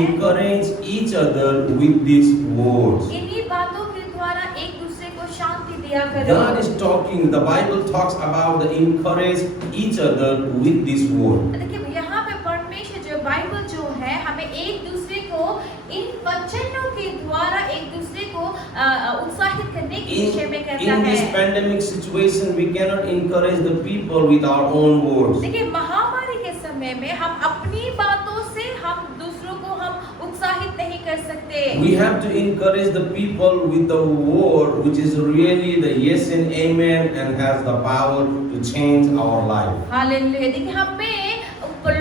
encourage each other with these words. इन्हीं बातों के द्वारा एक दूसरे को शांति दिया करो। God is talking, the Bible talks about the encourage each other with this word. देखिए यहाँ पे परमेश्वर जो बाइबल जो है हमें एक दूसरे को इन वचनों के द्वारा एक दूसरे को उत्साहित करने के विषय में कहता In this है। pandemic situation, we cannot encourage the people with our own words. देखिए महामारी के समय में हम अपनी बातों से हम दूसरों को हम उत्साहित नहीं कर सकते। We have to encourage the people with the word which is really the yes and amen and has the power to change our life. Hallelujah. देखिए हमें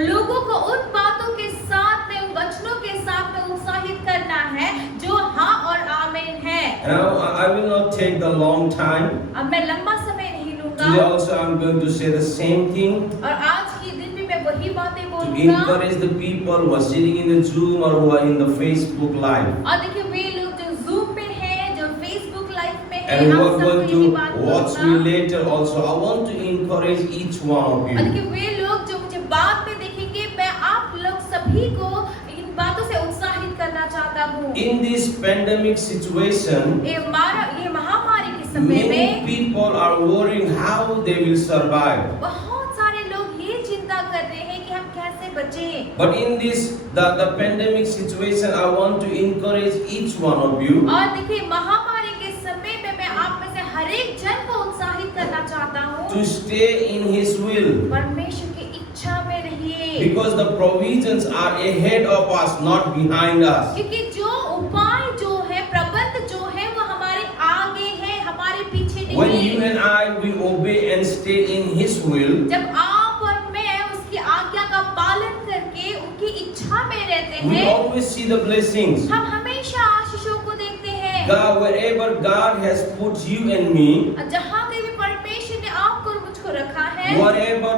लोगों को उन बातों के साथ में, उन वचनों के साथ में उत्साहित करना है जो हाँ और आमीन है। Now, I will not take the long time. अब मैं लंबा समय नहीं Today लूंगा also I'm going to say the same thing. और आज के दिन भी मैं वही बातें To बोलूंगा। encourage the people who are sitting in the Zoom or who are in the Facebook live. और देखिए वे लोग जो Zoom पे हैं, जो Facebook लाइव में हैं, And who हम are सबको going यही to बात watch me बोलूंगा। later also. I want to encourage each one of और you. देखिए वे लोग जो मुझे बाद में देखेंगे, मैं आप लोग सभी को इन बातों से उत्साहित करना चाहता हूँ। In this pandemic situation, ये महामारी के समय many में people are worrying how they will survive. बहुत सारे लोग ये चिंता कर रहे हैं कि हम कैसे बचें। But in this the pandemic situation, I want to encourage each one of you और देखिए महामारी के समय में मैं आप में से हर एक जन को उत्साहित करना चाहता हूँ। to stay in His will. परमेश्वर की इच्छा में रहिए। Because the provisions are ahead of us, not behind us. क्योंकि जो उपाय जो है, प्रबंध जो है, वो हमारे आगे है, हमारे पीछे When नहीं। you and I we obey and stay in His will, जब आप और मैं उसकी आज्ञा का पालन करके उनकी इच्छा में रहते we हैं, always see the blessings. हम हमेशा आशीषों को देखते हैं। God, wherever God has put you and me, जहाँ कहीं भी परमेश्वर ने आपको और मुझको रखा है, whatever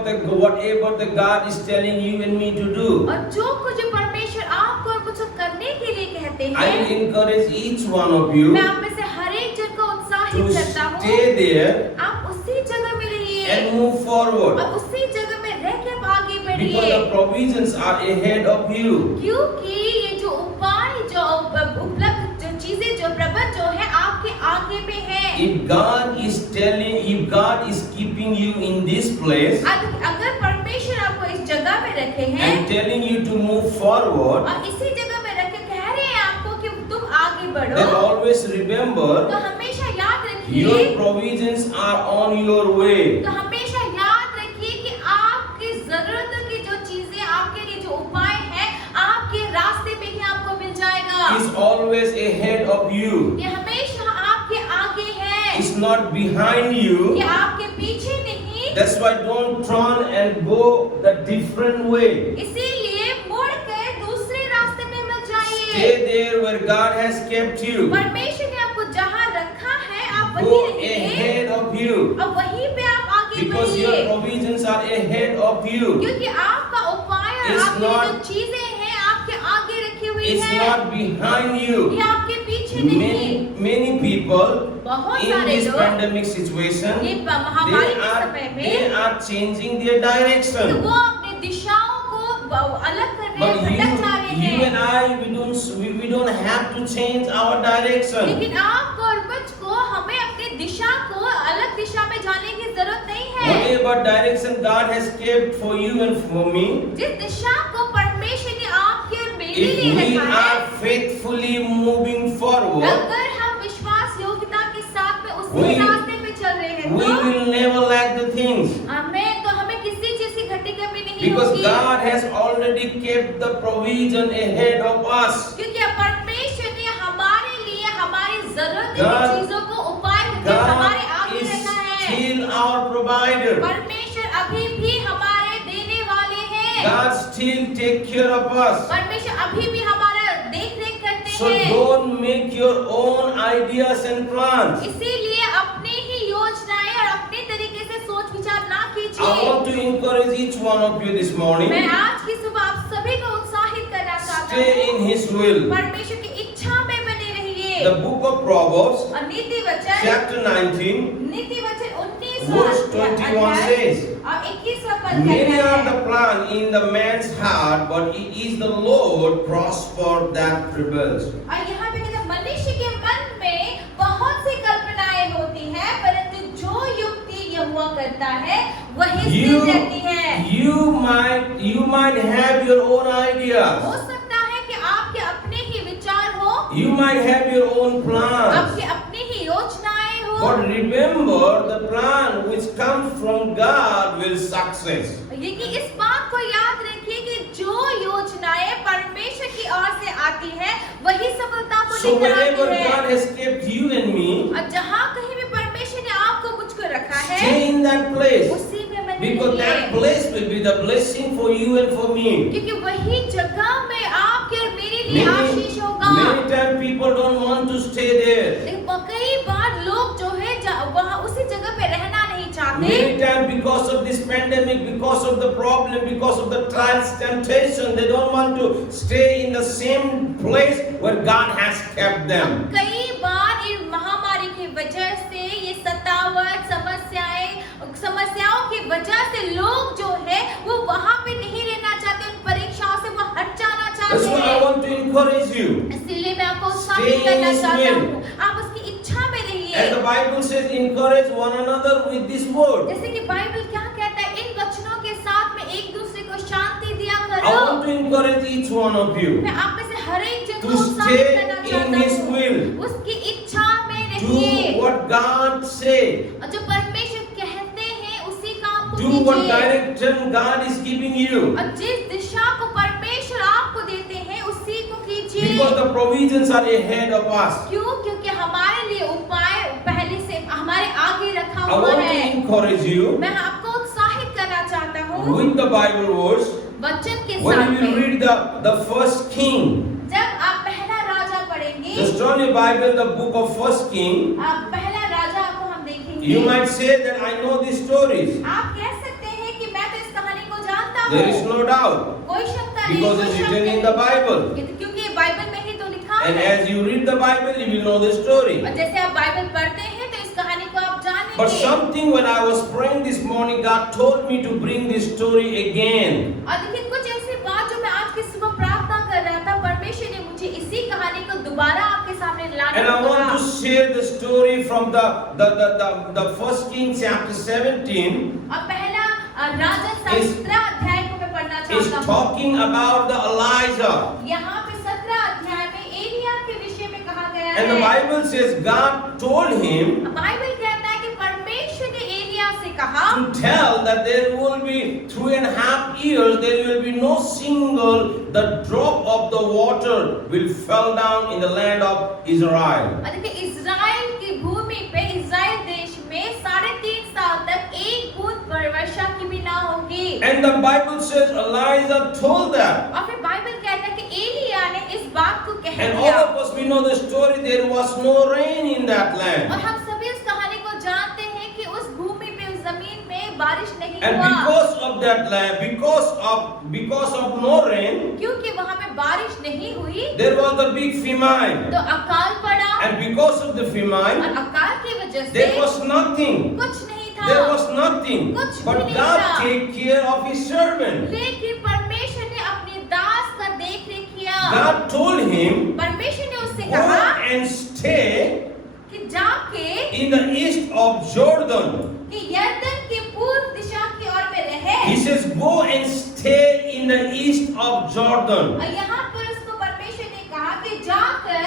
the God is telling you and me to do, और जो कुछ परमेश्वर आपको और मुझको करने के लिए कहते I will हैं, encourage each one of you मैं आप में से हर एक जन को to उत्साहित करता हूँ। stay there आप उसी जगह में रहिए and move forward. और उसी जगह में रह के आप आगे Because बढ़िए, the provisions are ahead of you. क्योंकि ये जो उपाय जो उपलब्ध जो चीजें जो प्रबंध जो है आपके आगे पे है। If God is keeping you in this place अगर परमेश्वर आपको इस जगह में रखे हैं and telling you to move forward, और इसी जगह में रखे कह रहे हैं आपको कि तुम आगे then बढ़ो, always तो remember हमेशा याद your रखिए, provisions are on your way. तो हमेशा याद रखिए कि आपकी जरूरतों की जो चीजें, आपके लिए जो उपाय है, आपके रास्ते पे ही आपको मिल जाएगा। It's always ahead of you. ये हमेशा आपके आगे है, It's not behind you. ये आपके पीछे नहीं। That's why don't turn and go the different way. इसीलिए मुड़ कर दूसरे रास्ते पे मत जाइए। Stay there where God has kept you. परमेश्वर ने आपको जहाँ रखा है आप Go वहीं रहिए ahead of you. और वहीं पे आप आगे Because your बढ़िए, provisions are ahead of you. क्योंकि आपका उपाय और It's आपकी not- जो चीजें हैं आपके आगे रखी हुई It's है, not behind you. ये आपके पीछे नहीं। Many people बहुत in सारे this लोग pandemic situation, ये महामारी के समय they में are changing their तो direction. वो अपने दिशाओं को अलग कर रहे But हैं, भटक जा रहे you हैं। and I, we don't have to change our direction. लेकिन आपको और मुझको हमें अपनी दिशा को अलग दिशा में जाने की जरूरत नहीं है। Whatever direction God has kept for you and for me, जिस दिशा को परमेश्वर ने आपके और मेरे if लिए we रखा है, are faithfully moving forward, अगर हम विश्वास योग्यता के साथ में उसी We- रास्ते पे चल रहे हैं we तो will never lack the things. हमें किसी चीज की घटी कमी नहीं Because होगी, God has already kept the provision ahead of us. क्योंकि परमेश्वर ने हमारे लिए हमारी जरूरत God- की चीजों को उपाय करके हमारे God आगे is रखा है। still our provider. परमेश्वर अभी भी हमारे देने वाले हैं, God still take care of us. परमेश्वर अभी भी हमारा देख रेख करते So हैं। don't make your own ideas and plans. इसीलिए अपनी ही योजनाएं और अपने तरीके से सोच विचार ना I कीजिए। want to encourage each one of you this morning. मैं आज की सुबह आप सभी को उत्साहित करना चाहता Stay in हूँ, His will. परमेश्वर की इच्छा में बने रहिए। The book of Proverbs, और नीति वचन chapter 19, नीति वचन 19 verse 20 21 says, और 21वां पद many कहता are है, the plan in the man's heart, but it is the Lord prosper that prevails. और यहाँ पे कहता है मनुष्य के मन में बहुत सी कल्पनाएं होती हैं, परंतु जो युक्ति यहोवा करता है वही You, स्थिर रहती है। you might have your own ideas. हो सकता है कि आपके अपने ही विचार हो, You might have your own plans. आपकी अपनी ही योजनाएं हो, But remember, the plan which comes from God will success. लेकिन इस बात को याद रखिए कि जो योजनाएं परमेश्वर की ओर से आती है वही सफलता को So लेकर wherever आती God है। has kept you and me, और जहाँ कहीं भी परमेश्वर ने आपको मुझको रखा है, stay in that place. उसी में बने Because that रहिए, place will be the blessing for you and for me. क्योंकि वही जगह में आपके और मेरे लिए आशीष होगा। Many times people don't want to stay there. लेकिन कई बार लोग जो है वहाँ उसी जगह पे रहना नहीं चाहते। Many times because of this pandemic, because of the problem, because of the trials, temptation, they don't want to stay in the same place where God has kept them. कई बार इन महामारी की वजह से ये सतावट समस्याओं की वजह से लोग जो है वो वहाँ पे नहीं रहना चाहते, उन परीक्षाओं से वो हट जाना That's चाहते why I हैं। want to encourage you. इसलिए मैं आपको Stay उत्साहित in करना His चाहता will. हूँ, आप उसकी इच्छा में As रहिए। the Bible says, encourage one another with this word. जैसे कि बाइबल क्या कहता है, इन वचनों के साथ में एक दूसरे को शांति दिया I करो। want to encourage each one of you मैं आप में से हर एक जन to को उत्साहित stay करना in चाहता His हूँ, will. उसकी इच्छा में Do रहिए what God says. और जो परमेश्वर कहते हैं उसी काम को Do what कीजिए direction God is giving you. और जिस दिशा को परमेश्वर आपको देते हैं उसी को कीजिए। Because the provisions are ahead of us. क्यों? क्योंकि हमारे लिए उपाय पहले से हमारे आगे रखा I हुआ want to है। encourage you मैं आपको उत्साहित करना चाहता हूँ with the Bible words. वचन के When साथ you will में। read the first king, जब आप पहला राजा पढ़ेंगे, just turn your Bible, the book of First King. आप पहला राजा को हम देखेंगे। You might say that I know these stories. आप कह सकते हैं कि मैं तो इस कहानी को जानता There is हूँ, no doubt कोई शंका नहीं, because कोई it's शक written in नहीं। the Bible. क्योंकि ये बाइबल में ही तो लिखा And है as you read the Bible, you will know the story. और जैसे आप बाइबल पढ़ते हैं तो इस कहानी को आप But जानेंगे। something when I was praying this morning, God told me to bring this story again. और देखिए कुछ ऐसी बात जो मैं आज की सुबह प्रार्थना कर रहा था, परमेश्वर ने मुझे इसी कहानी को दोबारा आपके सामने लाने And I को want to कहा। share the story from the First King chapter 17. और पहला राजा 17 अध्याय को मैं पढ़ना Is चाहता हूँ। talking about the Elijah. यहाँ पे 17 अध्याय में एलिया के विषय में कहा गया And the है। Bible says God told him Bible कहता है कि परमेश्वर ने एलिया से कहा to tell that there will be 3.5 years, there will be no single, the drop of the water will fall down in the land of Israel. और देखिए इज़राइल की भूमि पे, इज़राइल देश में 3.5 साल तक एक बूंद वर्षा की भी ना होगी। And the Bible says Elijah told that. और फिर बाइबल कहता है कि एलिया ने इस बात को कह And all दिया। of us, we know the story, there was no rain in that और land. हम सभी उस कहानी को जानते हैं कि उस भूमि पे, उस जमीन में बारिश नहीं And हुआ, because of that land, because of no rain, क्योंकि वहाँ पे बारिश नहीं हुई there was a big famine. तो अकाल पड़ा And because of the और famine, अकाल की वजह से there was nothing. कुछ नहीं था। There was nothing. कुछ भी But नहीं God था। take care of His servant. लेकिन परमेश्वर ने अपने दास का देख रेख किया। God told him, परमेश्वर ने उससे go कहा and stay कि जाके in the east of Jordan. कि यरदन के पूर्व दिशा की ओर में रहे। He says, go and stay in the east of Jordan. और यहाँ पर उसको परमेश्वर ने कहा कि जाकर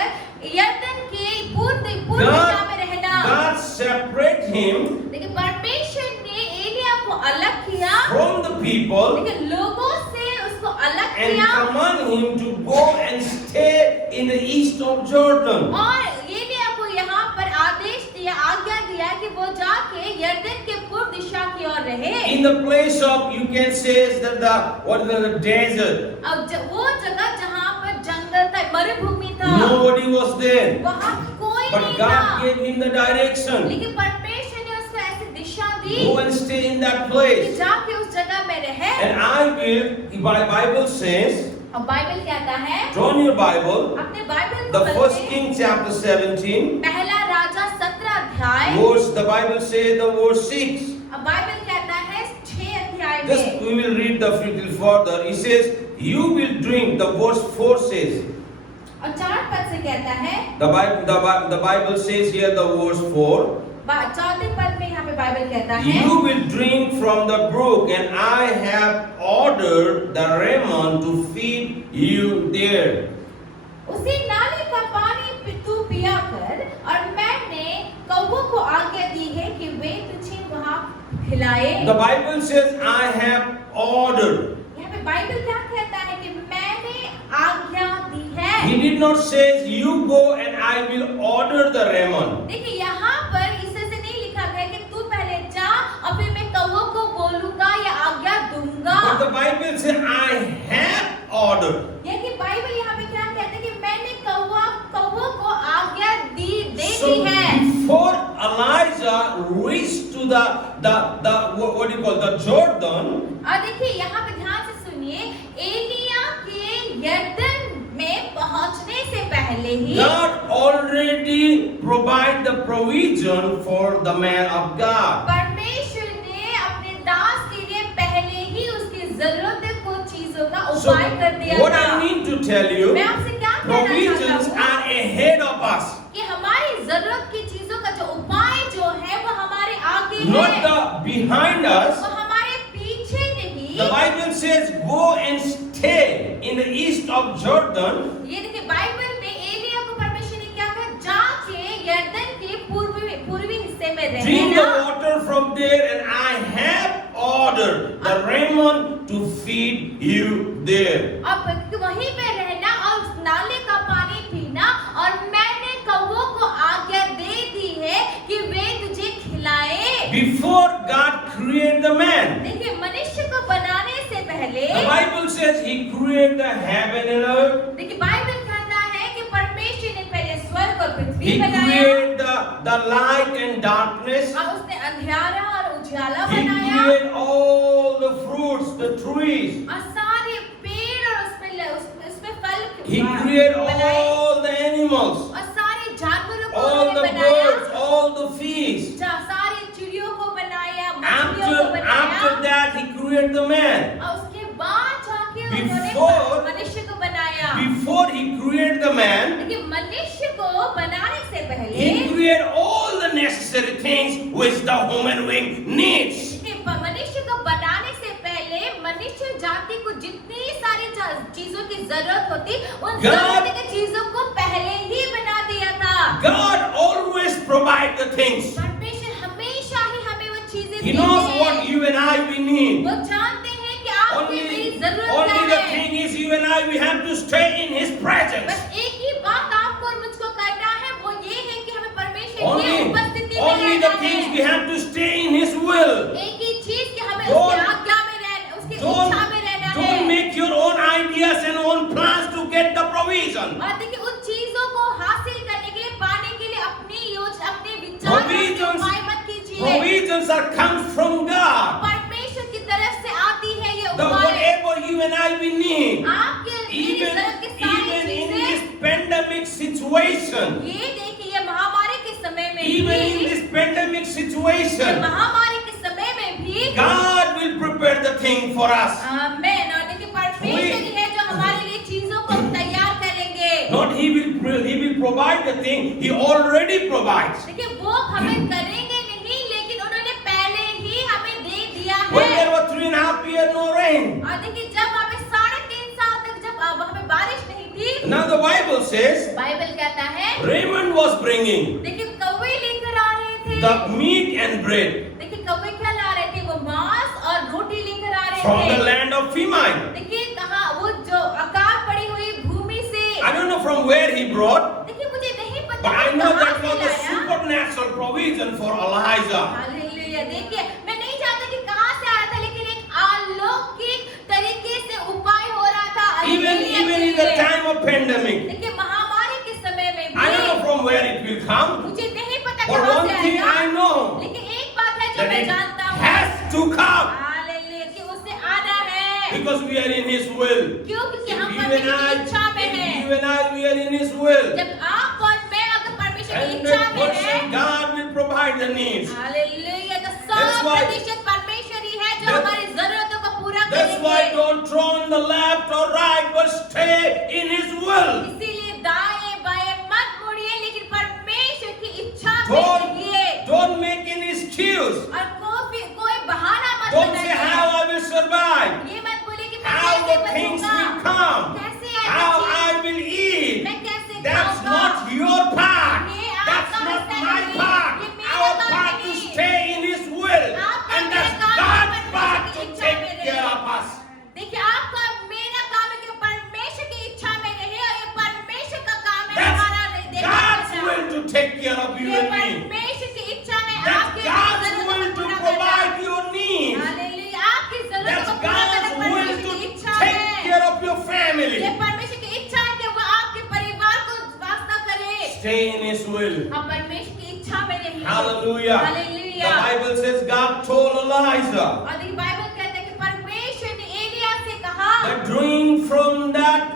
यरदन के पूर्व दिशा में रहना। God separate him लेकिन परमेश्वर ने एलिया को अलग किया, from the people लेकिन लोगों से उसको अलग and किया command him to go and stay in the east of Jordan. और एलिया को यहाँ पर आदेश दिया, आज्ञा दिया कि वो जाके यरदन के पूर्व दिशा की ओर रहे। In the place of, you can say, is that the desert. अब वो जगह जहाँ पर जंगल था, मरुभूमि था, Nobody was there. वहाँ कोई But नहीं God था, gave him the direction. लेकिन परमेश्वर ने उसको ऐसी दिशा दी Go and stay in that कि place. जाके उस जगह में रहे। And I will, the Bible says, और बाइबल कहता है, turn your Bible, अपने बाइबल the को First खोलें, King chapter 17, पहला राजा 17 अध्याय, the Bible says the verse 6. अब बाइबल कहता है 6 अध्याय Just में, we will read the little further. He says, "You will drink." The verse 4 says. और 4 पद से कहता है, The Bible says here the verse 4. 4 पद में यहाँ पे बाइबल कहता है, You will drink from the brook, and I have ordered the Ramon to feed you there. उसी नाले का पानी तू पिया कर, और मैंने कौवों को आज्ञा दी है कि वे तुझे वहाँ खिलाए। The Bible says, I have ordered. यहाँ पे बाइबल क्या कहता है कि मैंने आज्ञा दी है। He did not say, You go and I will order the Ramon. देखिए यहाँ पर इसे से नहीं लिखा गया कि तू पहले जा और फिर मैं कौवों को बोलूंगा या आज्ञा दूंगा। But the Bible says, I have ordered. ये कि बाइबल यहाँ पे क्या कहता है कि मैंने कौवों को आज्ञा दे So दी है। before Elijah reached to what do you call the Jordan, और देखिए यहाँ पे ध्यान से सुनिए, एलिया के यरदन में पहुंचने से पहले ही God already provide the provision for the man of God. परमेश्वर ने अपने दास के लिए पहले ही उसकी जरूरत को चीजों का So उपाय कर दिया what था। I need to tell you, मैं आपसे क्या कहना provisions चाहता हूँ are ahead of us, कि हमारी जरूरत की चीजों का जो उपाय जो है वो हमारे आगे not है, the behind us. वो हमारे पीछे नहीं। The Bible says, go and stay in the east of Jordan. ये देखिए बाइबल में एलिया को परमेश्वर ने क्या कहा, जाके यरदन के पूर्वी हिस्से में Drink the रहना water from there, and I have ordered the Ramon to feed you there. अब वहीं पे रहना और उस नाले का पानी पीना, और मैंने कौवों को आज्ञा दे दी है कि वे तुझे खिलाए। Before God created the man, देखिए मनुष्य को बनाने से पहले the Bible says He created the heaven and earth. देखिए बाइबल कहता है कि परमेश्वर ने पहले स्वर्ग और पृथ्वी He बनाया, created the light and darkness. और उसने अंधियारा और उजाला He बनाया, created all the fruits, the trees. और सारे पेड़ और उसमें फल He created बनाए, all the animals, और सारे जानवरों को all उन्होंने the बनाया, birds, all the fish. सारी चिड़ियों को बनाया, मछलियों को After बनाया, that, He created the man. और उसके बाद जाके उन्होंने Before- मनुष्य को बनाया। Before He created the man, लेकिन मनुष्य को बनाने से पहले He created all the necessary things which the human being needs. देखिए, मनुष्य को बनाने से पहले मनुष्य जाति को जितनी सारी चीजों की जरूरत होती, उन जरूरत की चीजों को पहले ही बना दिया था। God always provides the things. परमेश्वर हमेशा ही हमें वो चीजें He देते knows हैं। what you and I we need. वो जानते हैं कि आपकी मेरी जरूरत Only क्या the है। thing is you and I we have to stay in His presence. बस एक ही बात आपको और मुझको करना है, वो ये है कि हमें परमेश्वर की उपस्थिति में Only the रहना things है। we have to stay in His will. एक ही चीज कि हमें Don't- उसकी आज्ञा में रहना, उसकी इच्छा में रहना है। Don't make your own ideas and own plans to get the provision. और देखिए उन चीजों को हासिल करने के लिए, पाने के लिए अपनी योजना, अपने विचार Provisions- उपाय मत कीजिए। Provisions are come from God. परमेश्वर की तरफ से आती है ये The उपाय। whatever you and I we need. आपके मेरी जरूरत की सारी Even in चीजें, this pandemic situation, ये देखिए ये महामारी के समय में even in भी, this pandemic ये situation, महामारी के समय में भी God will prepare the thing for us. आमीन। और देखिए परमेश्वर ही है जो हमारे लिए चीजों को तैयार करेंगे। Not He will provide the thing, He already provides. देखिए वो हमें करेंगे नहीं, लेकिन उन्होंने पहले ही हमें दे दिया When है। there were 3.5 years no rain. और देखिए जब हमें 3.5 साल तक जब हमें बारिश नहीं थी, Now the Bible says Bible कहता है Raymond was bringing देखिए कौवे लेकर आ रहे थे। the meat and bread देखिए कौवे क्या ला रहे थे, वो मांस और रोटी लेकर आ रहे from the थे। land of Phemine. देखिए कहाँ वो जो अकाल पड़ी हुई भूमि से, I don't know from where he brought, देखिए मुझे नहीं पता but I वो know कहाँ that से was the लाया। supernatural provision for Elijah. Hallelujah. देखिए मैं नहीं जानता कि कहाँ से आया था, लेकिन एक अलौकिक तरीके से उपाय हो रहा था Even एलिया के in the लिए। time of pandemic, देखिए महामारी के समय में I don't know भी from where it will come, मुझे नहीं पता but कहाँ one से thing आएगा, I know लेकिन एक बात है जो that मैं it जानता हूँ, has to come हालेलुया, कि उससे आना है, because we are in His will. क्योंकि हम If you परमेश्वर की and इच्छा में I, हैं। if you and I, we are in His will. जब आप और मैं अगर परमेश्वर की And इच्छा में हैं, 100% God will provide the needs. Hallelujah, तो That's why- प्रतिशत परमेश्वर ही है जो That- हमारी जरूरतों को पूरा That's why करेंगे। don't throw on the left or right, but stay in His will. इसीलिए दाएं बाएं मत मुड़िए, लेकिन परमेश्वर की इच्छा में Don't, रहिए। don't make any excuse. और कोई बहाना मत Don't say बनाइए। how I will survive, ये मत बोलिए कि मैं how कैसे the things बचूंगा, will come, कैसे ऐसी how चीज- I will eat. मैं कैसे That's खाऊंगा। not your part. ये That's आपका not हिस्सा my नहीं, part. ये मेरा Our काम part to नहीं। stay in His will, आपका and मेरा that's काम God's है part परमेश्वर to की इच्छा take में care रहे। of us. देखिए आपका मेरा काम है कि परमेश्वर की इच्छा में रहे, और ये परमेश्वर का काम है That's हमारा देखना God's बचाना। will to take care of you ये and me. परमेश्वर की इच्छा है That's आपके God's जरूरतों will को to पूरा provide करना। your needs. हालेलुया, आपकी जरूरतों That's को पूरा God's करना will परमेश्वर to की इच्छा take है। care of your family. ये परमेश्वर की इच्छा है कि वो आपके परिवार को वास्ता करे। Stay in His will. आप परमेश्वर की इच्छा में रहिए। Hallelujah. The hallelujah. Bible says God told Elijah और देखिए बाइबल कहता है कि परमेश्वर ने एलिया से कहा that drink from that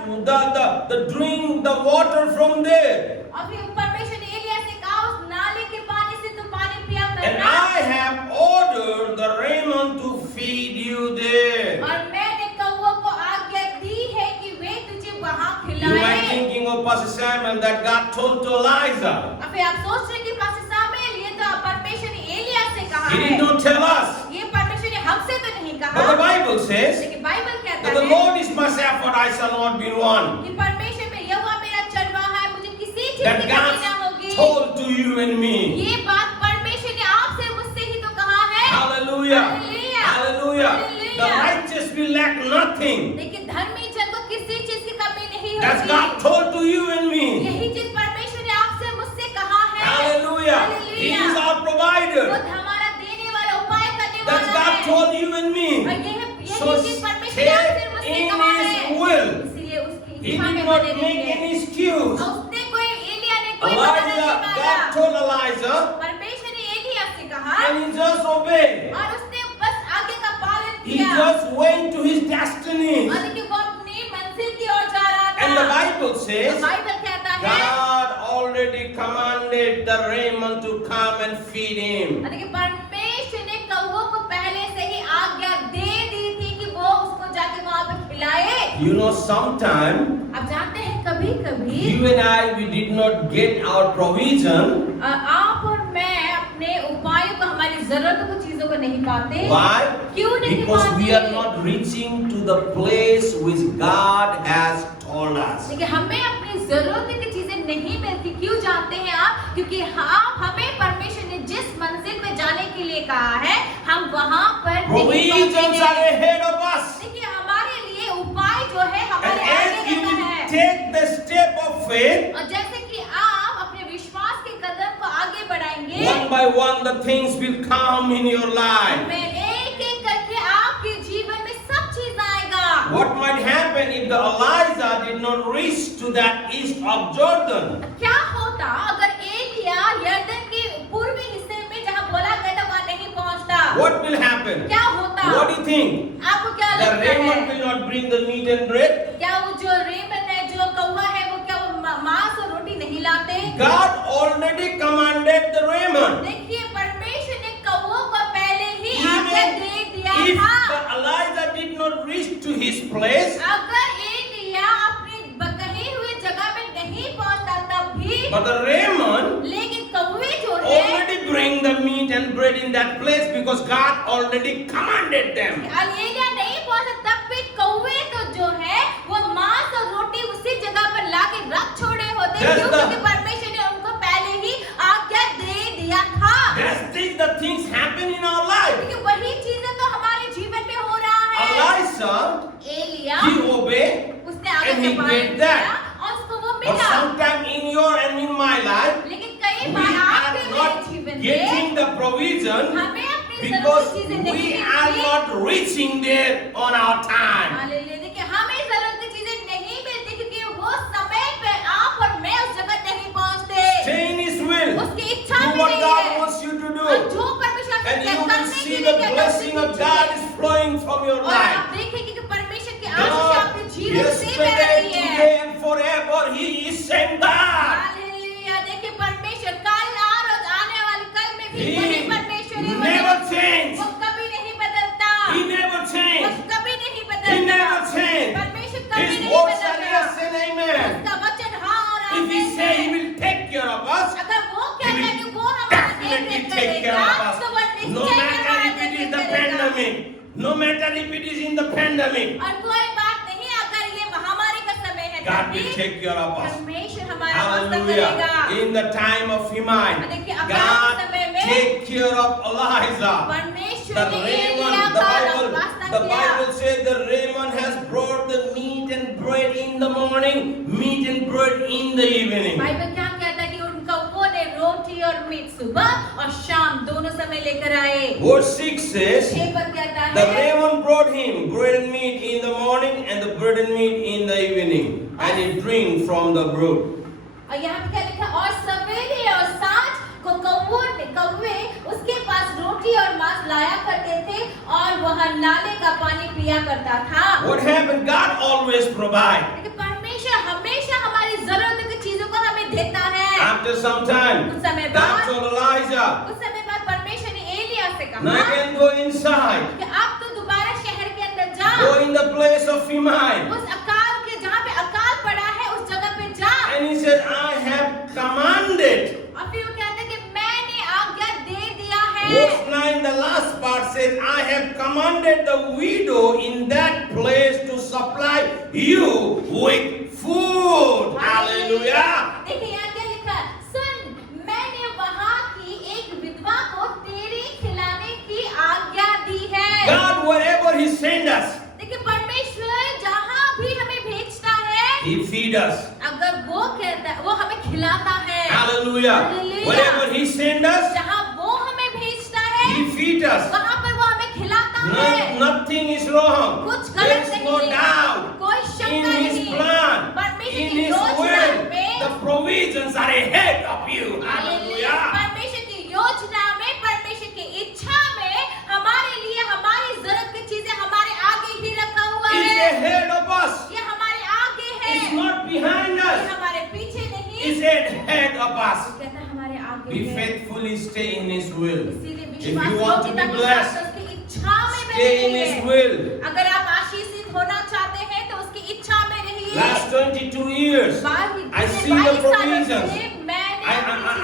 the drink the water from there, और फिर परमेश्वर ने एलिया से कहा उस नाले के पानी से तुम पानी पिया and करना, I have ordered the raven to feed you there. और मैंने कौवों को आज्ञा दी है कि वे तुझे वहां You might खिलाएं। thinking of Pastor Samuel that God told to Elijah. और फिर आप सोच रहे हैं कि पास्टर सामुएल ये तो परमेश्वर ने एलिया से कहा He है, did not tell us. ये परमेश्वर ने हमसे तो नहीं But the कहा। Bible says लेकिन बाइबल कहता that the है Lord is my shepherd, I shall not be one. कि परमेश्वर में यहोवा मेरा चरवाहा है, मुझे किसी चीज That की कमी ना God होगी। told to you and me. ये बात परमेश्वर ने आपसे मुझसे ही तो कहा है। Hallelujah. Hallelujah. Hallelujah. Hallelujah. The righteous will lack nothing. लेकिन धर्मी जन को किसी चीज की कमी नहीं That's होगी। God told to you and me. यही चीज परमेश्वर ने आपसे मुझसे कहा है। Hallelujah. He is our वो provider. हमारा देने वाला, उपाय करने That's वाला God है। told you and और me. यही So चीज परमेश्वर ने आपसे stay मुझसे in कहा His है। will. इसलिए उसकी He इच्छा did में not बने make रहिए। any excuse. और उसने कोई एलिया ने कोई बहाना नहीं Elijah, God मारा। told Elijah, परमेश्वर ने एलिया से कहा and he just obeyed. और उसने बस आगे का पालन He किया। just went to his destiny. और देखिए वो अपनी मंजिल की ओर जा रहा था। And the Bible says, Bible कहता है God already commanded the raven to come and feed him. और देखिए परमेश्वर ने कौवों को पहले से ही आज्ञा दे दी थी कि वो उसको जाके वहां पे खिलाए। You know, sometime आप जानते हैं कभी कभी you and I, we did not get our provision. आप और मैं अपने उपायों को, हमारी जरूरतों को, चीजों को नहीं पाते। Why? क्यों नहीं Because we are पाते? not reaching to the place which God has told us. देखिए हमें अपनी जरूरत की चीजें नहीं मिलती। क्यों जानते हैं आप? क्योंकि हमें परमेश्वर ने जिस मंजिल पे जाने के लिए कहा है, हम वहां पर नहीं Provisions पहुंचेंगे। are ahead of us. देखिए हमारे लिए उपाय जो है And हमारे as आगे you रहता will है। take the step of faith, और जैसे कि आप अपने विश्वास के कदम को आगे बढ़ाएंगे, one by one the things will come in your life. मैं एक एक करके आपके जीवन में सब चीज आएगा। What might happen if the Elijah did not reach to that east of Jordan? क्या होता अगर एलिया यरदन के पूर्वी हिस्से में जहां बोला गया था वहां नहीं पहुंचता? What will happen? क्या होता? What do you think? आपको क्या The लगता है? raven will not bring the meat and bread. क्या वो जो रेमन है, जो कौवा है, वो क्या वो मांस और रोटी नहीं लाते? God already commanded the raven. देखिए परमेश्वर ने कौवों को पहले ही आज्ञा Even दे दिया if था। the Elijah did not reach to his place, अगर एलिया अपनी कही हुई जगह में नहीं पहुंचता तब भी, but the raven लेकिन कौवे जो है already bring the meat and bread in that place because God already commanded them. Elia नहीं पहुंचा तब भी कौवे तो जो है वो मांस और रोटी उसी जगह पर लाके रख छोड़े होते। That's क्यों? the- क्योंकि परमेश्वर ने उनको पहले ही आज्ञा दे दिया था। That's the things happen in our life. क्योंकि वही चीजें तो हमारे जीवन में हो रहा है। Elisha, एलिया he obeyed, उसने आगे and he का पालन did that. किया और उसको वो but मिला। sometime in your and in my life, लेकिन कई we बार are आपके मेरे not जीवन में getting the provision हमें अपनी because जरूरत की चीजें नहीं we are मिलती। not reaching there on our time. Hallelujah. देखिए हमें जरूरत की चीजें नहीं मिलती क्योंकि वो समय पे आप और मैं उस जगह नहीं पहुंचते। Stay in His will. उसकी इच्छा Do में what नहीं God है। wants you to और do. जो परमेश्वर आपसे And you will करने see के the लिए कहता है, blessing उसकी of God is flowing from your और आप life. देखेंगे कि परमेश्वर की आशीष God, आपके जीवन से बह yesterday, रही है। today, and forever, He is same God. Hallelujah. देखिए परमेश्वर कल, आज और आने वाले कल में भी He वही परमेश्वर है। never change. वो take care करेगा, of तो वो us. No निश्चय matter हमारा if it is देखभाल the करेगा। pandemic, no matter if it is in the pandemic, और कोई बात नहीं, अगर ये महामारी का समय है God तभी will take care of us. परमेश्वर हमारा वास्ता Hallelujah. करेगा। In the time of famine, देखिए, अकाल God के समय में take care of Elijah. परमेश्वर The ने Raymond, एलिया the का वास्ता Bible किया। says the Raymond has brought the meat and bread in the morning, meat and bread in the evening. Bible क्या कहता है कि उनका वो ने रोटी और मीट सुबह और शाम दोनों समय लेकर आए। Verse 6 says, 6 पर कहता the है Raymond brought him bread and meat in the morning and the bread and meat in the evening, and he drink from the brook. और यहाँ पे क्या लिखा, और सवेरे और सांझ को कौवे उसके पास रोटी और मांस लाया करते थे और वह नाले का पानी पिया करता था। What happened? God always provide. लेकिन परमेश्वर हमेशा हमारी जरूरत की चीजों को हमें देता है। After some time, कुछ समय God बाद told Elijah, कुछ समय बाद परमेश्वर ने एलिया से now you कहा can go inside, कि आप तो दोबारा शहर के अंदर जा, go in the place of famine. उस अकाल के जहाँ पे अकाल पड़ा है उस जगह पे जा। And he said, I have commanded. और फिर वो कहता है कि मैंने आज्ञा दे दिया है। Verse 9, the last part says, I have commanded the widow in that place to supply you with food. Hallelujah. देखिए यहाँ क्या लिखा है, सुन मैंने वहाँ की एक विधवा को तेरे खिलाने की आज्ञा दी है। God, wherever He sends us, देखिए परमेश्वर जहाँ भी हमें भेजता है, He feeds us. अगर वो कहता है वो हमें खिलाता है। Hallelujah. Hallelujah. Wherever He sends us, जहाँ वो हमें भेजता है, He feeds us. वहाँ पर वो हमें खिलाता है। Nothing is wrong. कुछ There गलत is नहीं no है, doubt. कोई In शंका His नहीं। plan, परमेश्वर in की His योजना will, में the provisions are ahead of you. Hallelujah. परमेश्वर की योजना में, परमेश्वर की इच्छा में हमारे लिए हमारी जरूरत की चीजें हमारे आगे ही रखा हुआ It's है। ahead of us. ये हमारे आगे है, It's not behind ये us. हमारे पीछे नहीं। It's ahead of us. कहता है हमारे आगे Be है। faithfully stay in His will. इसीलिए If विश्वास you want to be योग्यता के blessed, साथ उसकी इच्छा में stay in बने His रहिए। will. अगर आप आशीषित होना चाहते हैं तो उसकी इच्छा में रहिए। Last 22 years, I see the 22 सालों provisions. से मैंने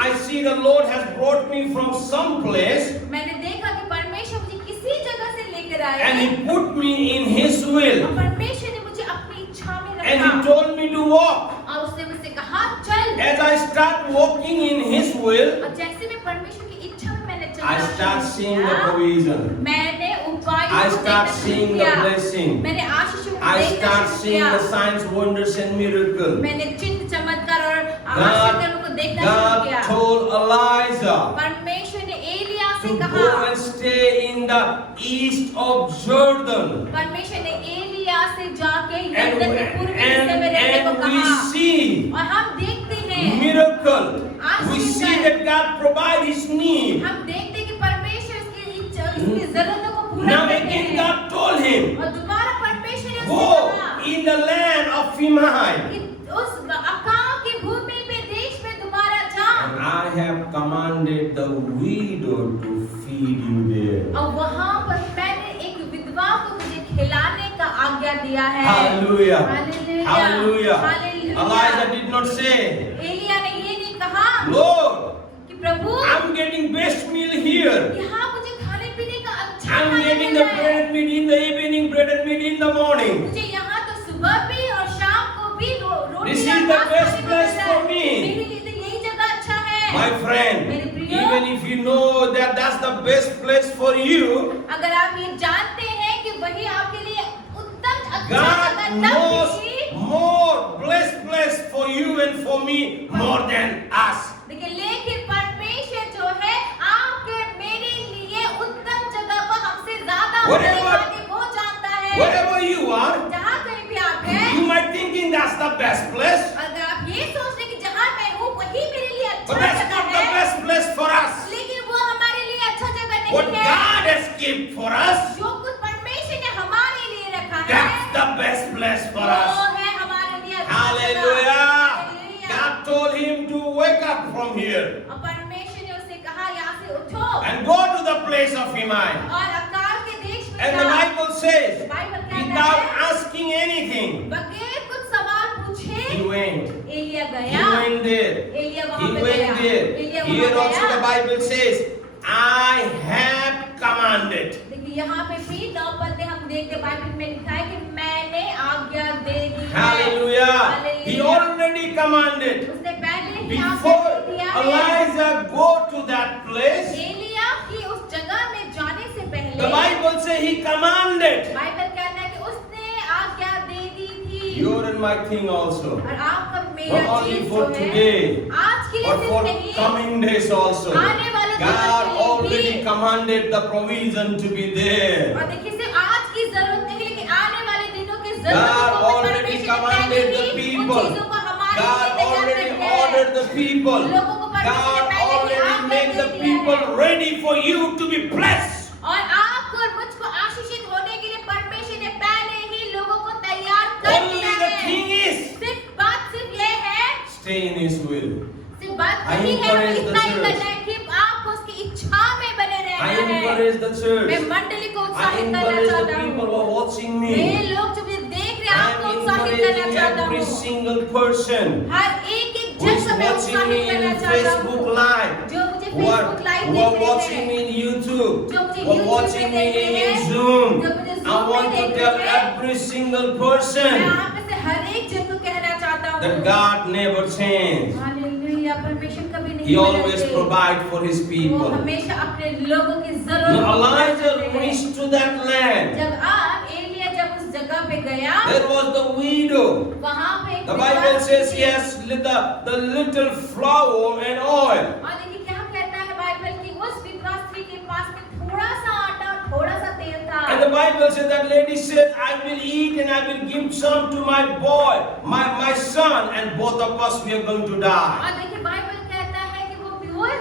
I see the Lord has brought me from some place मैंने देखा कि परमेश्वर मुझे किसी जगह से लेकर आया and He put me in His will. और परमेश्वर ने मुझे अपनी इच्छा में And He रखा told me to walk. और उसने मुझसे कहा चल। As I start walking in His will, और जैसे मैं परमेश्वर की इच्छा में मैंने I चलना start शुरू seeing the किया, provision. मैंने उपायों I को start देखना शुरू seeing the किया। blessing. मैंने आशीषों को I देखना start शुरू seeing किया। the signs, wonders, and miracles. मैंने चिन्ह चमत्कार और आश्चर्यों को देखना शुरू God किया। told Elijah परमेश्वर ने एलिया से to कहा, go and stay in the east of Jordan. परमेश्वर ने एलिया से जाके And, यरदन के पूर्वी हिस्से में रहने को and we कहा। see और हम देखते हैं, miracle. We see that God provide His need. हम देखते हैं कि परमेश्वर इसकी जरूरतों को पूरा Now करते again हैं। God told him, और दोबारा परमेश्वर ने उससे go कहा in the land of famine. कि उस अकाल की भूमि में, देश में दोबारा जा And I have commanded the widow to feed you there. और वहाँ पर मैंने एक विधवा को तुझे खिलाने का आज्ञा दिया है। Hallelujah. Hallelujah. Hallelujah. Hallelujah. Elijah did not say, Elia ने ये नहीं कहा Lord, कि प्रभु I'm getting best meal here. यहाँ मुझे खाने पीने का अच्छा I'm खाना getting मिल the रहा bread है। and meat in the evening, bread and meat in the morning. मुझे यहाँ तो सुबह भी और शाम को भी रोटी This और is the मांस best खाने को place मिल रहा for है। me. मेरे लिए तो यही जगह अच्छा है। My friend, मेरे प्रियो, even if you know that that's the best place for you, अगर आप ये जानते हैं कि वही आपके लिए उत्तम अच्छा God जगह knows तब भी, more blessed place for you and for me more than us. देखिए लेकिन परमेश्वर जो है आपके मेरे लिए उत्तम जगह को हमसे ज्यादा Whatever- होने वाली वो जानता है। Wherever you are, जहाँ कहीं भी आप हैं, you might thinking that's the best place, अगर आप ये सोच रहे कि जहाँ मैं हूँ वही मेरे लिए अच्छा but that's जगह not the है, best place for us. लेकिन वो हमारे लिए अच्छा जगह What नहीं है। God has given for us, जो कुछ परमेश्वर ने हमारे लिए रखा है, that's the best place for वो us. है हमारे लिए अच्छा Hallelujah. जगह। God told him to wake up from here और परमेश्वर ने उससे कहा यहाँ से उठो and go to the place of famine. और अकाल के देश में And the जाओ। Bible says, बाइबल कहता without है, asking anything, बगैर कुछ सवाल पूछे he went. एलिया He गया। went there. एलिया He वहाँ पे went गया। there. एलिया Here वहाँ also the गया। Bible says, देखिए बाइबल में लिखा है कि मैंने आज्ञा दे दी है। Hallelujah. He Hallelujah। already commanded. उसने पहले ही आज्ञा Before दे दिया है। Elijah go to that place, Elia की उस जगह में जाने से the पहले Bible says he commanded. Bible कहता है कि उसने आज्ञा दे दी थी। Your and my thing also. और आपका मेरा Not only चीज for जो है today, आज के लिए but सिर्फ for नहीं, coming days also. आने वाले दिनों God के लिए already भी। commanded the provision to be there. और देखिए सिर्फ आज की जरूरत नहीं लेकिन आने वाले दिनों की God जरूरत को already परमेश्वर ने commanded the पहले ही उन people. चीजों को हमारे God लिए तैयार already कर दिया है। ordered the people. लोगों को परमेश्वर God ने पहले ही already आज्ञा made दे the दिया people है। ready for you to be blessed. और आपको और मुझको आशीषित होने के लिए परमेश्वर ने पहले ही लोगों को तैयार कर Only दिया the है। thing is, बात सिर्फ ये है, stay in His will. सिर्फ बात I यही है, encourage इतना ही the करना है कि आपको उसकी इच्छा में बने I रहना है। encourage the मैं church. मंडली को I उत्साहित करना encourage the चाहता people हूँ। who are watching वे me. लोग जो भी देख रहे हैं I आपको am उत्साहित करना encouraging चाहता every हूँ। single person हर एक who जन is को मैं watching उत्साहित me in करना चाहता Facebook हूँ। Live, जो मुझे who are, Facebook live who देख are रहे watching हैं, me in YouTube, जो मुझे who are YouTube watching पे me देख रहे in हैं, Zoom. जो मुझे I Zoom want पे to देख tell रहे हैं, every single मैं person आप में से हर एक जन को कहना चाहता हूँ। that God never changed. Hallelujah, परमेश्वर कभी नहीं He always बदलते। provide for His वो people. हमेशा अपने लोगों की जरूरत Now को पूरा Elijah करते हैं। reached to that land. Elia जब उस जगह पे गया, There was the widow. वहाँ पे एक The विधवा Bible says थी। yes, the little flour and oil. और देखिए क्या कहता है बाइबल कि उस विधवा स्त्री के पास में थोड़ा सा आटा और थोड़ा सा तेल था। And the Bible says that lady says, I will eat and I will give some to my boy, my son, and both of us we are going to die. और देखिए बाइबल कहता है कि वो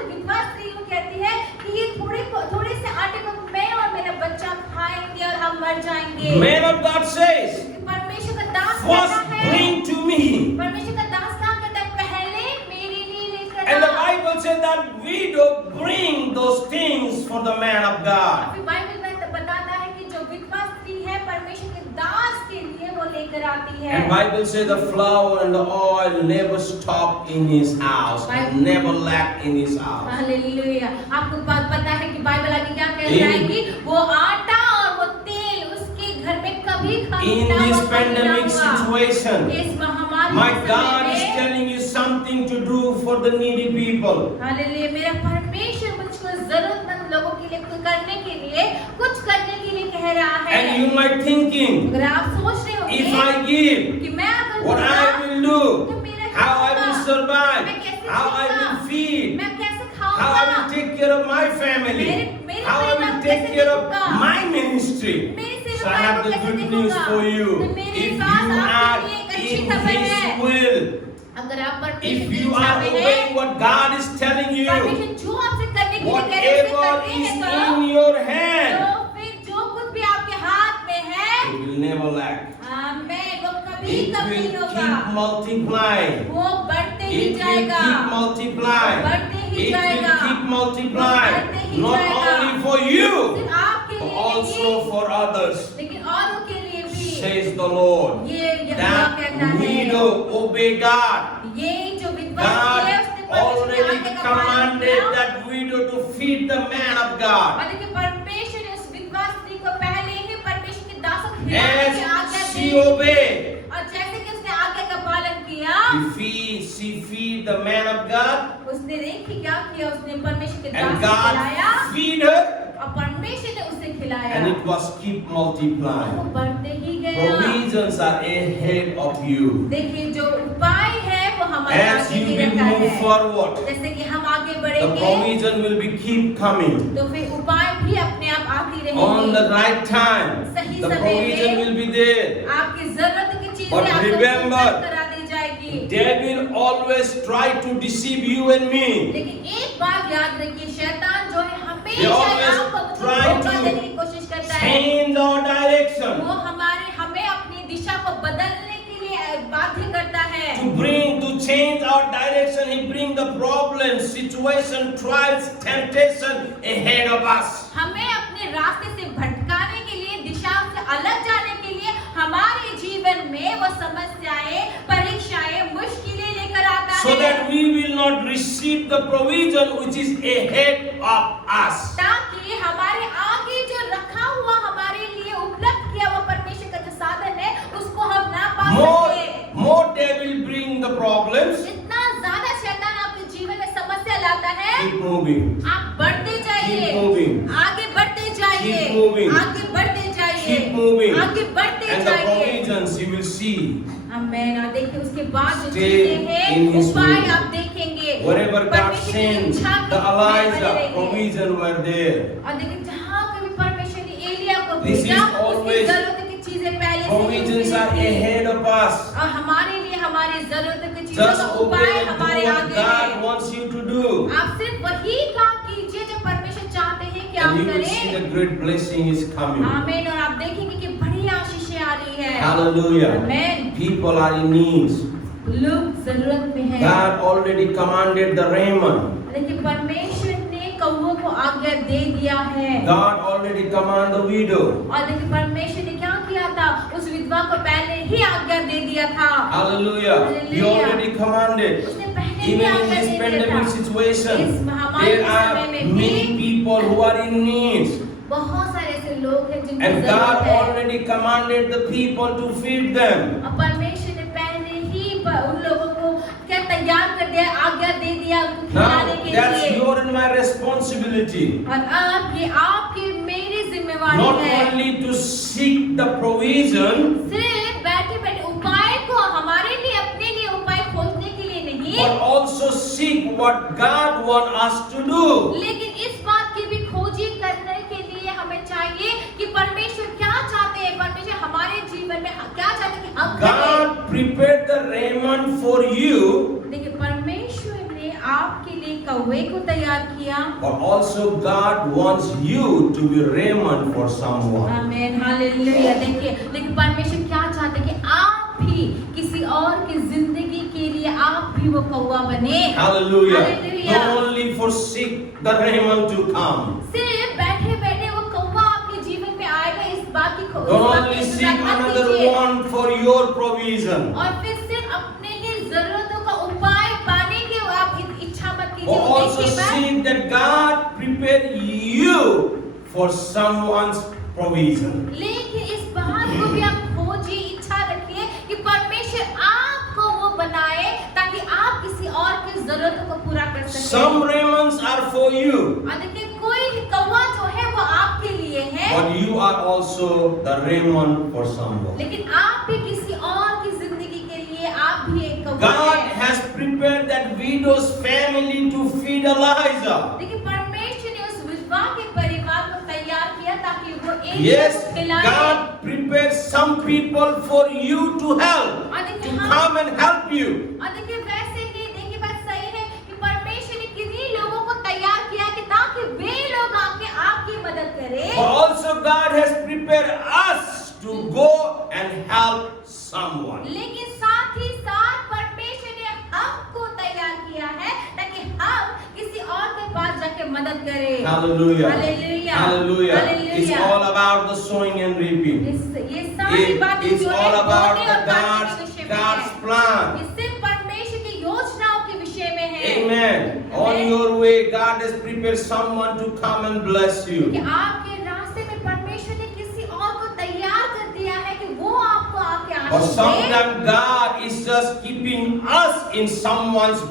विधवा स्त्री को कहती है कि ये थोड़े से आटे को मैं और मेरा बच्चा खाएंगे और हम मर जाएंगे। Man of God says, परमेश्वर का दास first कहता है, bring to me. परमेश्वर का दास क्या कहता है, पहले मेरे लिए लेकर And the आ। Bible says that widow bring those things for the man of God. फिर बाइबल में बताता है कि जो विधवा स्त्री है परमेश्वर के दास के लिए वो लेकर आती है। And Bible says the flour and the oil never stop in his house, never lack in his house. Hallelujah. आपको बात पता है कि बाइबल आगे क्या कह रहा है कि वो आटा और वो तेल उसके घर में कभी कमी In ना this हो, कमी ना pandemic होगा। situation, इस महामारी my के God समय is में, telling you something to do for the needy people. Hallelujah, मेरा परमेश्वर मुझको जरूरतमंद लोगों के लिए करने के लिए कुछ करने के लिए कह रहा है। And you might thinking, अगर आप सोच रहे होंगे if I give, कि मैं अगर what दूंगा, I will do, तो मेरा क्या how I होगा? will survive, मैं कैसे how I जीऊंगा? will feed, मैं कैसे how I खाऊंगा? will take care of my family, मेरे how I परिवार will कैसे take care of देखूंगा? my ministry. मेरे So I have the कैसे good news देखूंगा? for you. तो मेरे If पास you आपके are लिए एक अच्छी in खबर है। His will, अगर आप परमेश्वर if की you इच्छा are में obeying हैं, what God is telling you, परमेश्वर जो आपसे करने के लिए कह रहे हैं उसे whatever करते is हैं तो in your hand, फिर जो कुछ भी आपके हाथ में है, it will never lack. आमीन, वो कभी It कम नहीं will होगा। keep multiplying. वो बढ़ते ही It will जाएगा। keep multiplying. बढ़ते ही It will जाएगा। keep multiplying. बढ़ते ही Not जाएगा। only for you, सिर्फ आपके but लिए also नहीं, for others, लेकिन औरों के लिए भी। says the Lord. ये यहोवा That कहता है, widow obey God. ये जो विधवा God स्त्री है, उसने परमेश्वर की already आज्ञा का पालन commanded किया। that widow to feed the man of God. और देखिए परमेश्वर ने उस विधवा स्त्री को पहले ही परमेश्वर के दासों को खिलाने की आज्ञा As she दी। obeyed, और जैसे कि उसने आज्ञा का पालन किया, she feed the man of God, उसने देखी क्या किया, उसने परमेश्वर के and दास को खिलाया God feed her, और परमेश्वर ने उसे खिलाया। and it was keep वो multiplying. बढ़ते ही गया। Provisions are ahead of you. देखिए जो उपाय है वो हमारे As आगे you ही will रखा move है। forward, जैसे कि हम आगे the बढ़ेंगे provision will be keep coming. तो फिर उपाय भी अपने आप आती On the रहेंगी। right time, सही the समय provision में will be there. आपकी जरूरत की चीजें But आपको remember, उपलब्ध करा दी जाएगी। Devil always try to deceive you and me. लेकिन एक बात याद रखिए, शैतान जो है They हमेशा always आपको मुझको try धोखा to देने की कोशिश करता है। change our direction, वो हमें अपनी दिशा को बदलने के लिए बाध्य करता है। to change our direction. He bring the problems, situation, trials, temptation ahead of us. हमें अपने रास्ते से भटकाने के लिए, दिशा से अलग जाने के लिए हमारे जीवन में वो समस्याएं, परीक्षाएं, मुश्किलें लेकर आता So है, that we will not receive the provision which is ahead of us. ताकि हमारे आगे जो रखा हुआ हमारे लिए उपलब्ध किया हुआ जाइए, Keep moving. आगे बढ़ते जाइए, Keep moving. आगे बढ़ते And the जाइए। provisions you will see. आमेन। और देखिए उसके बाद जो Stay चीजें हैं, in His उपाय will. आप देखेंगे। Wherever God परमेश्वर की sent इच्छा के the उपाय बने Elijah, रहेंगे। provision were there. और देखिए जहाँ कभी परमेश्वर ने एलिया को This भेजा, is उसकी always- जरूरत की चीजें पहले से ही Provisions उसके are लिए थी। ahead of us. और हमारे लिए हमारी जरूरत की चीजों Just का obey उपाय and do हमारे what आगे God है। wants you to do. आप सिर्फ वही काम कीजिए जो परमेश्वर चाहते हैं कि आप And you will see the करें। great blessing is coming. आमीन। और आप देखेंगे कि बड़ी आशीषें आ रही है। Hallelujah. आमीन। People are in needs. लोग जरूरत में हैं। God already commanded the raiment. देखिए परमेश्वर ने कौवों को आज्ञा दे दिया है। God already commanded the widow. और देखिए परमेश्वर ने क्या किया था, उस विधवा को पहले ही आज्ञा दे दिया था। Hallelujah. He Hallelujah. already commanded. उसने पहले ही Even in आज्ञा this दे दिया pandemic था। situation, इस महामारी there के are समय में भी many people who are in needs. बहुत सारे ऐसे लोग हैं जिनको And God जरूरत है। already commanded the people to feed them. और परमेश्वर ने पहले ही उन लोगों को क्या तैयार कर दिया, आज्ञा दे दिया उनको Now, खिलाने के that's लिए। your and my responsibility. और अब ये आपकी मेरी जिम्मेवारी Not है। only to seek the provision, सिर्फ बैठे बैठे उपाय को हमारे लिए अपने लिए उपाय खोजने के लिए नहीं, but also seek what God wants us to do. लेकिन इस बात की भी खोजी करने के लिए हमें चाहिए कि परमेश्वर क्या चाहते हैं, परमेश्वर हमारे जीवन में क्या चाहते हैं कि हम करें। God prepared the raiment for you, देखिए परमेश्वर ने आपके लिए कौवे को तैयार किया। but also God wants you to be raiment for someone. आमीन, हालेलुया। देखिए लेकिन परमेश्वर क्या चाहते हैं कि आप भी किसी और की जिंदगी के लिए आप भी वो कौवा बने। Hallelujah. Hallelujah. Don't only forsake the raiment to come. सिर्फ बैठे बैठे वो कौवा आपके जीवन में आएगा, इस बात की Don't only seek another one for your provision. और फिर सिर्फ अपने ही जरूरतों का उपाय पाने की आप इच्छा मत कीजिए। But also देखिए बात- seek that God prepare you for someone's provision. लेकिन इस बात को भी आप खोजिए, इच्छा रखिए कि परमेश्वर आपको वो बनाए ताकि आप किसी और की जरूरतों को पूरा कर सकें। Some raiments are for you, और देखिए कोई कौवा जो है वो आपके लिए है, but you are also the raiment for someone. लेकिन आप भी किसी और की जिंदगी के लिए आप भी एक कौवा God है। has prepared that widow's family to feed Elijah. देखिए परमेश्वर ने उस विधवा के परिवार को तैयार किया ताकि वो एक Yes, को खिलाए। God prepared some people for you to help, और देखिए to हाँ- come and help you. और देखिए वैसे ही देखिए बात सही है कि परमेश्वर ने किन्हीं लोगों को तैयार किया कि ताकि वे लोग आके आपकी मदद करें। But also God has prepared us to go and help someone. लेकिन साथ ही साथ परमेश्वर ने हमको तैयार किया है ताकि हम किसी और के पास जाके मदद करें। Hallelujah. Hallelujah. Hallelujah. Hallelujah. It's all about the sowing and reaping. ये सारी बातें It's जो है all about बोने the और काटने के विषय में God's है। plan. ये सिर्फ परमेश्वर की योजनाओं के विषय में है। Amen. On your way, God has prepared someone to come and bless कि you. आपके रास्ते में परमेश्वर ने किसी और को तैयार कर दिया है कि वो आपको आके But आशीष दे। sometimes God is just keeping us in someone's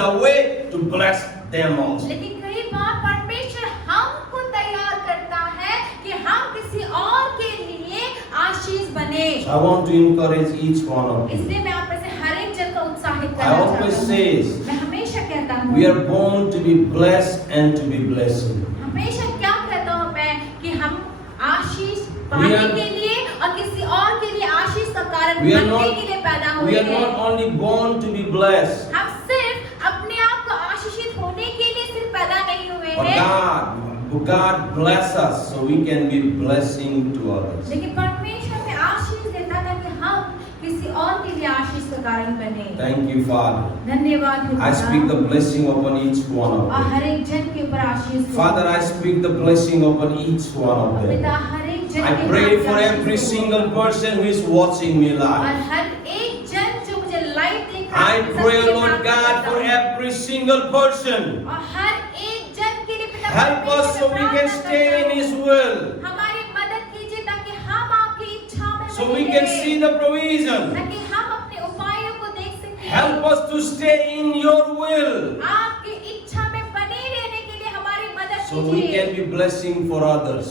the way to bless them also. लेकिन कई बार परमेश्वर हमको तैयार करता है कि हम किसी और के लिए आशीष बने। So I want to encourage each one of you. इसलिए मैं आप में से हर एक जन को उत्साहित I करना always चाहता हूँ। say, मैं हमेशा कहता हूँ, we are born to be blessed and to be blessing. हमेशा क्या कहता हूँ मैं कि हम आशीष We पाने are- के लिए और किसी और के लिए आशीष का कारण We are बनने not- के लिए पैदा हुए We are हैं। not only born to be blessed, हम सिर्फ अपने आप को आशीषित होने के लिए सिर्फ पैदा नहीं हुए but हैं, God bless us so we can be blessing to others. लेकिन परमेश्वर हमें आशीष देता था कि हम किसी और के लिए आशीष का कारण बने। Thank you, Father. धन्यवाद है I speak पिता। the blessing upon each one of और them. हर एक जन के ऊपर आशीष हो। Father, I speak the blessing upon each one of them. पिता हर एक जन I के pray ऊपर for आशीष every हो। single person who is watching me और live. हर एक जन जो मुझे लाइव देख रहा I है, pray, सबके Lord नाम God, बताता for हूँ। every single person. और हर एक जन के लिए पिता Help us so we can stay in His will, हमारी मदद कीजिए ताकि हम आपकी इच्छा में so we बने can रहें, see the provision. ताकि हम अपने उपायों को देख सकें। Help us to stay in your will, आपकी इच्छा में बने रहने के लिए हमारी मदद so we कीजिए can be blessing for others.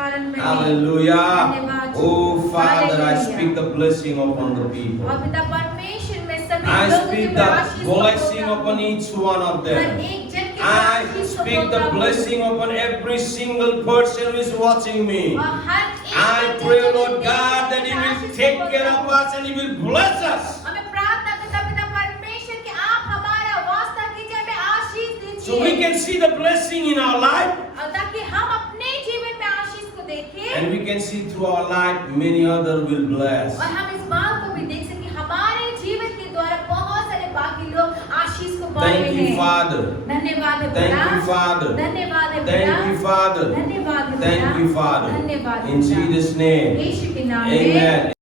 कारण में नहीं। Hallelujah. धन्यवाद। Oh Father, I Hallelujah। speak the blessing upon the people. और पिता परमेश्वर में सभी I लोगों speak के the आशीष को blessing बोलता upon हूँ। each one of हर them. एक जन के I आशीष को speak बोलता the हूँ। blessing upon every single person who is watching me. और हर एक I जन pray, जो Lord देख God, रहे that हैं, He will आशीष को take बोलता care of हूँ। us and He will bless us. हमें प्रार्थना करता पिता परमेश्वर कि आप हमारा वास्ता कीजिए, हमें आशीष So we दीजिए, can see the blessing in our life, और ताकि हम अपने जीवन में आशीष को देखें and we can see through our life many others will bless. और हम इस बात को भी देख सकें कि हमारे जीवन के द्वारा बहुत सारे बाकी लोग आशीष को पा रहे Thank you, हैं। Father. धन्यवाद है Thank पिता। you, Father. धन्यवाद है Thank पिता। you, Father. धन्यवाद है Thank पिता। you, Father. धन्यवाद है In पिता। Jesus' name. यीशु के नाम में Amen.